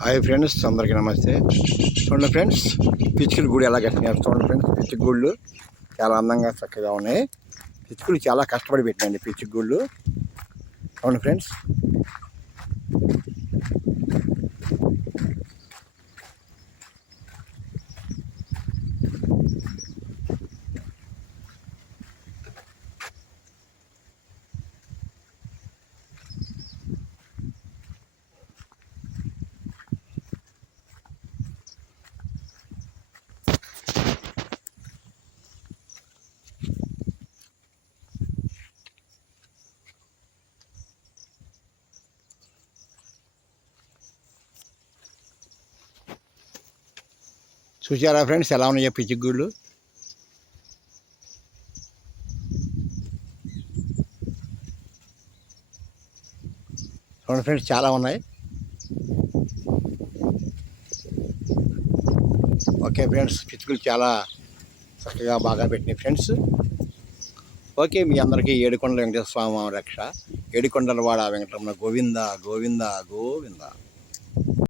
Hi friends, అందరికీ నమస్తే. చూడండి ఫ్రెండ్స్, పిచ్చుకల గూడు ఎలా కట్టినారు చూడండి ఫ్రెండ్స్. పిచ్చుక గూళ్ళు చాలా అందంగా చక్కగా ఉన్నాయి. పిచ్చుకలు చాలా కష్టపడి పెట్టినండి పిచ్చుక గూళ్ళు. చూడండి ఫ్రెండ్స్, చూసారా ఫ్రెండ్స్ ఎలా ఉన్నాయో పిచ్చుక గూళ్ళు. చూడండి ఫ్రెండ్స్, చాలా ఉన్నాయి. ఓకే ఫ్రెండ్స్, పిచ్చుకలు చాలా చక్కగా బాగా పెట్టినాయి ఫ్రెండ్స్. ఓకే, మీ అందరికీ ఏడుకొండల వెంకటేశ్వర స్వామి రక్ష. ఏడుకొండల వాడ వెంకటరమణ గోవింద గోవింద గోవింద.